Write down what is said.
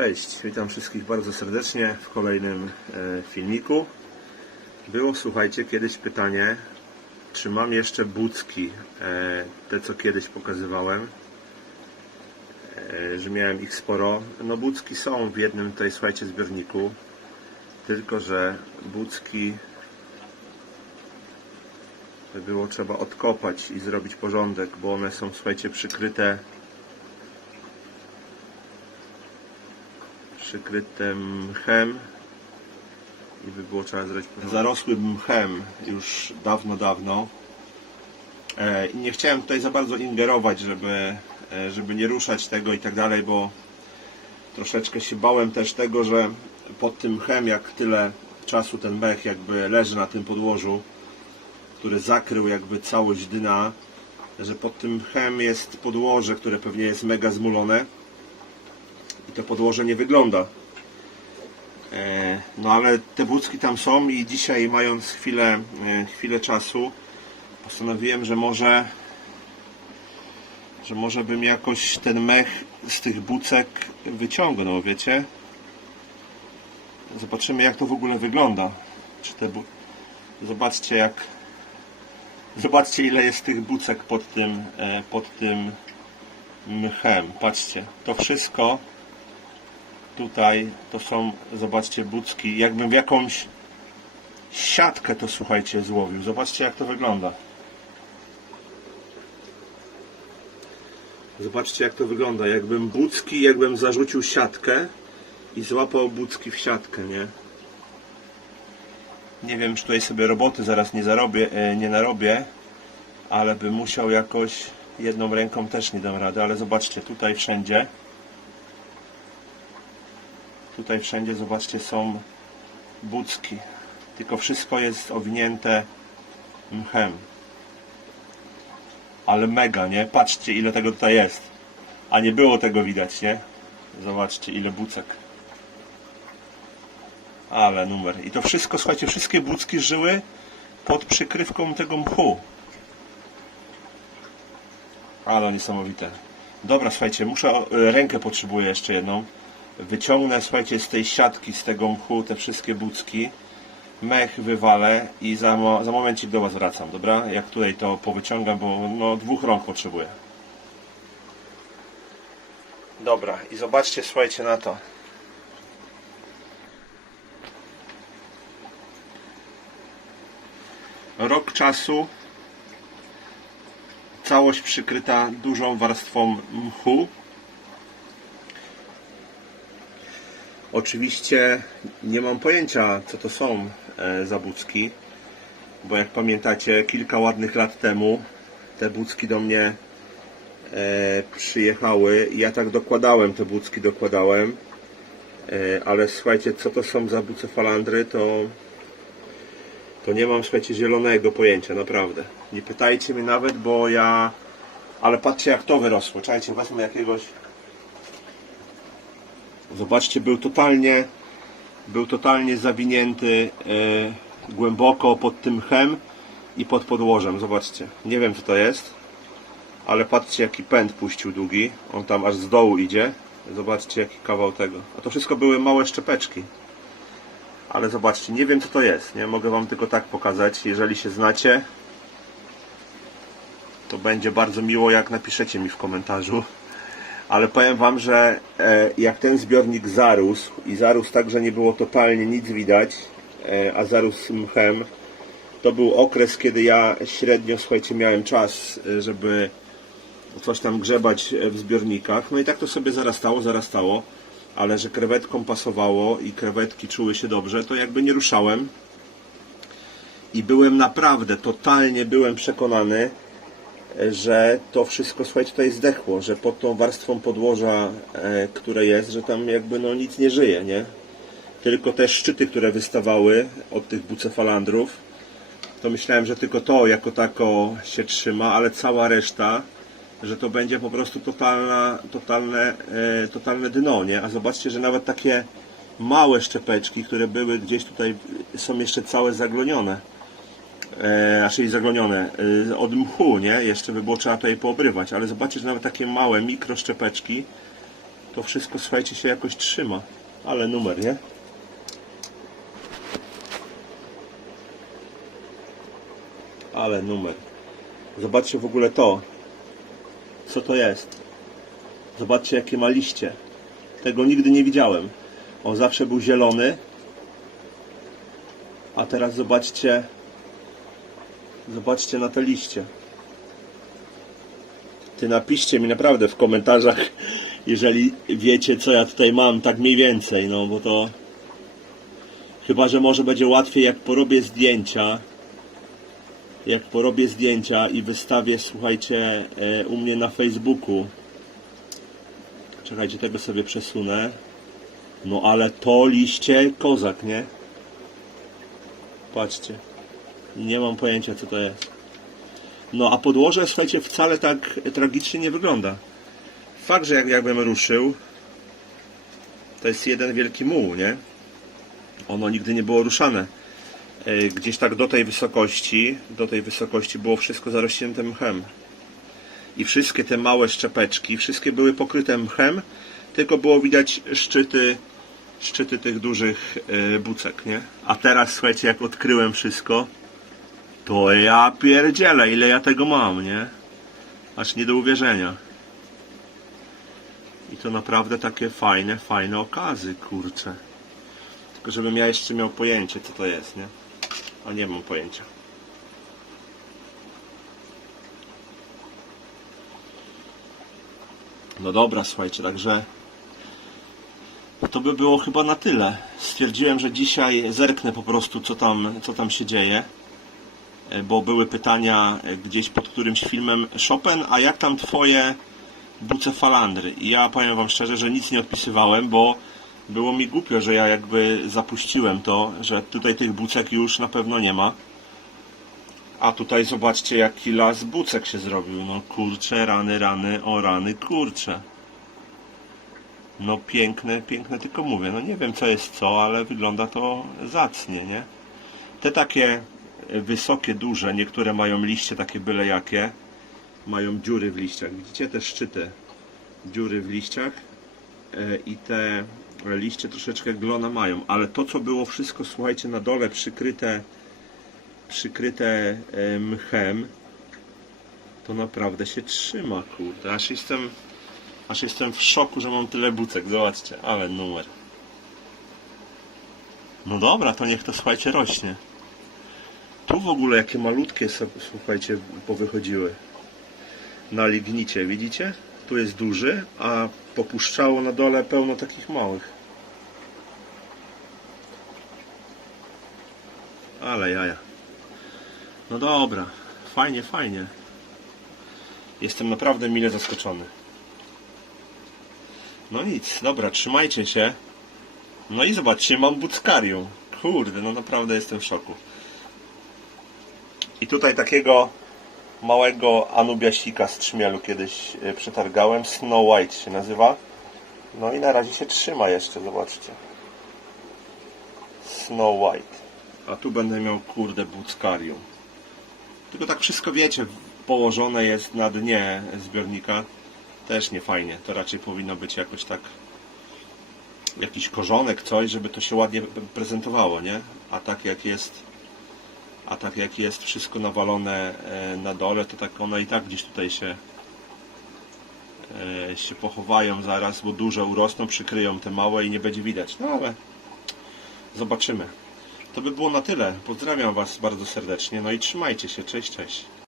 Cześć, witam wszystkich bardzo serdecznie w kolejnym e, filmiku. Było, słuchajcie, kiedyś pytanie, czy mam jeszcze bucki, e, te co kiedyś pokazywałem, e, że miałem ich sporo. No bucki są w jednym tutaj, słuchajcie, zbiorniku, tylko że bucki by było trzeba odkopać i zrobić porządek, bo one są, słuchajcie, przykryte przykryte mchem i by było trzeba zrobić porządek. Zarosły mchem już dawno, dawno E, i nie chciałem tutaj za bardzo ingerować, żeby, e, żeby nie ruszać tego i tak dalej, bo troszeczkę się bałem też tego, że pod tym mchem, jak tyle czasu ten mech jakby leży na tym podłożu, który zakrył jakby całość dna, że pod tym mchem jest podłoże, które pewnie jest mega zmulone i to podłoże nie wygląda. E, No ale te bucki tam są i dzisiaj mając chwilę, e, chwilę czasu postanowiłem, że może że może bym jakoś ten mech z tych bucek wyciągnął, wiecie? Zobaczymy jak to w ogóle wygląda. Czy te bu... Zobaczcie jak Zobaczcie ile jest tych bucek pod tym, e, pod tym mchem. Patrzcie, to wszystko tutaj to są, zobaczcie, bucki. Jakbym w jakąś siatkę to słuchajcie złowił. Zobaczcie jak to wygląda. Zobaczcie jak to wygląda. Jakbym bucki, jakbym zarzucił siatkę i złapał bucki w siatkę, nie? Nie wiem, czy tutaj sobie roboty zaraz nie zarobię, e, nie narobię, ale bym musiał jakoś jedną ręką też nie dam rady, ale zobaczcie, tutaj wszędzie tutaj wszędzie, zobaczcie, są bucki. Tylko wszystko jest owinięte mchem. Ale mega, nie? Patrzcie, ile tego tutaj jest. A nie było tego widać, nie? Zobaczcie, ile bucek. Ale numer. I to wszystko, słuchajcie, wszystkie bucki żyły pod przykrywką tego mchu. Ale niesamowite. Dobra, słuchajcie, muszę, e, rękę potrzebuję jeszcze jedną. Wyciągnę, słuchajcie, z tej siatki, z tego mchu te wszystkie bucki. Mech wywalę i za, mo- za momencik do Was wracam, dobra? Jak tutaj to powyciągam, bo no, dwóch rąk potrzebuję. Dobra, i zobaczcie, słuchajcie na to. Rok czasu całość przykryta dużą warstwą mchu. Oczywiście nie mam pojęcia, co to są e, za bo jak pamiętacie, kilka ładnych lat temu te bucki do mnie e, przyjechały i ja tak dokładałem te bucki, dokładałem. E, ale słuchajcie, co to są za bucefalandry, to to nie mam, słuchajcie, zielonego pojęcia, naprawdę. Nie pytajcie mnie nawet, bo ja... Ale patrzcie, jak to wyrosło. Czekajcie, wezmę jakiegoś... Zobaczcie, był totalnie... Był totalnie zawinięty e, głęboko pod tym chem i pod podłożem. Zobaczcie. Nie wiem, co to jest. Ale patrzcie, jaki pęd puścił długi. On tam aż z dołu idzie. Zobaczcie, jaki kawał tego. A to wszystko były małe szczepeczki. Ale zobaczcie, nie wiem co to jest, nie? Mogę Wam tylko tak pokazać. Jeżeli się znacie, to będzie bardzo miło, jak napiszecie mi w komentarzu. Ale powiem Wam, że e, jak ten zbiornik zarósł i zarósł tak, że nie było totalnie nic widać, e, a zarósł mchem, to był okres, kiedy ja średnio, słuchajcie, miałem czas, e, żeby coś tam grzebać w zbiornikach. No i tak to sobie zarastało, zarastało ale że krewetkom pasowało i krewetki czuły się dobrze, to jakby nie ruszałem. I byłem naprawdę, totalnie byłem przekonany, że to wszystko, słuchajcie, tutaj zdechło, że pod tą warstwą podłoża, e, które jest, że tam jakby no nic nie żyje, nie? Tylko te szczyty, które wystawały od tych bucefalandrów, to myślałem, że tylko to jako tako się trzyma, ale cała reszta, że to będzie po prostu totalna, totalne, e, totalne dno, nie? A zobaczcie, że nawet takie małe szczepeczki, które były gdzieś tutaj, są jeszcze całe zaglonione. E, czyli zaglonione e, od mchu, nie? Jeszcze by było trzeba tutaj poobrywać, ale zobaczcie, że nawet takie małe mikroszczepeczki to wszystko, słuchajcie, się jakoś trzyma. Ale numer, nie? Ale numer. Zobaczcie w ogóle to. Co to jest? Zobaczcie, jakie ma liście. Tego nigdy nie widziałem. On zawsze był zielony. A teraz zobaczcie. Zobaczcie na te liście. Ty napiszcie mi naprawdę w komentarzach, jeżeli wiecie, co ja tutaj mam, tak mniej więcej, no bo to. Chyba, że może będzie łatwiej, jak porobię zdjęcia. Jak porobię zdjęcia i wystawię, słuchajcie, e, u mnie na Facebooku. Czekajcie, tego sobie przesunę. No ale to liście kozak, nie? Patrzcie. Nie mam pojęcia, co to jest. No a podłoże, słuchajcie, wcale tak tragicznie nie wygląda. Fakt, że jak, jakbym ruszył, to jest jeden wielki muł, nie? Ono nigdy nie było ruszane. E, Gdzieś tak do tej wysokości, do tej wysokości było wszystko zarośnięte mchem. I wszystkie te małe szczepeczki, wszystkie były pokryte mchem, tylko było widać szczyty, szczyty tych dużych e, bucek, nie? A teraz, słuchajcie, jak odkryłem wszystko, to ja pierdzielę, ile ja tego mam, nie? Aż nie do uwierzenia. I to naprawdę takie fajne, fajne okazy, kurcze. Tylko żebym ja jeszcze miał pojęcie, co to jest, nie? A nie mam pojęcia. No dobra, słuchajcie, także to by było chyba na tyle. Stwierdziłem, że dzisiaj zerknę po prostu, co tam, co tam się dzieje bo były pytania e, gdzieś pod którymś filmem Chopin, a jak tam twoje bucefalandry? I ja powiem wam szczerze, że nic nie odpisywałem, bo było mi głupio, że ja jakby zapuściłem to, że tutaj tych bucek już na pewno nie ma. A tutaj zobaczcie jaki las bucek się zrobił. No kurcze, rany, rany, o rany, kurcze. No piękne, piękne tylko mówię. No nie wiem co jest co, ale wygląda to zacnie, nie? Te takie wysokie, duże, niektóre mają liście takie byle jakie. Mają dziury w liściach. Widzicie te szczyty? Dziury w liściach. E, I te liście troszeczkę glona mają. Ale to co było wszystko, słuchajcie, na dole przykryte przykryte e, mchem to naprawdę się trzyma, kurde. Aż jestem aż jestem w szoku, że mam tyle bucek. Zobaczcie, ale numer. No dobra, to niech to słuchajcie rośnie. Tu w ogóle jakie malutkie słuchajcie, powychodziły. Na lignicie, widzicie? Tu jest duży, a popuszczało na dole pełno takich małych. Ale jaja. No dobra, fajnie, fajnie. Jestem naprawdę mile zaskoczony. No nic, dobra, trzymajcie się. No i zobaczcie, mam buckarium. Kurde, no naprawdę jestem w szoku. I tutaj takiego małego anubiasika z trzmielu kiedyś e, przetargałem. Snow White się nazywa. No i na razie się trzyma jeszcze, zobaczcie. Snow White. A tu będę miał kurde buckarium. Tylko tak wszystko wiecie, położone jest na dnie zbiornika. Też nie fajnie. To raczej powinno być jakoś tak jakiś korzonek, coś, żeby to się ładnie prezentowało, nie? A tak jak jest a tak jak jest wszystko nawalone e, na dole, to tak one i tak gdzieś tutaj się e, się pochowają zaraz, bo duże urosną, przykryją te małe i nie będzie widać. No ale zobaczymy. To by było na tyle. Pozdrawiam Was bardzo serdecznie. No i trzymajcie się. Cześć, cześć.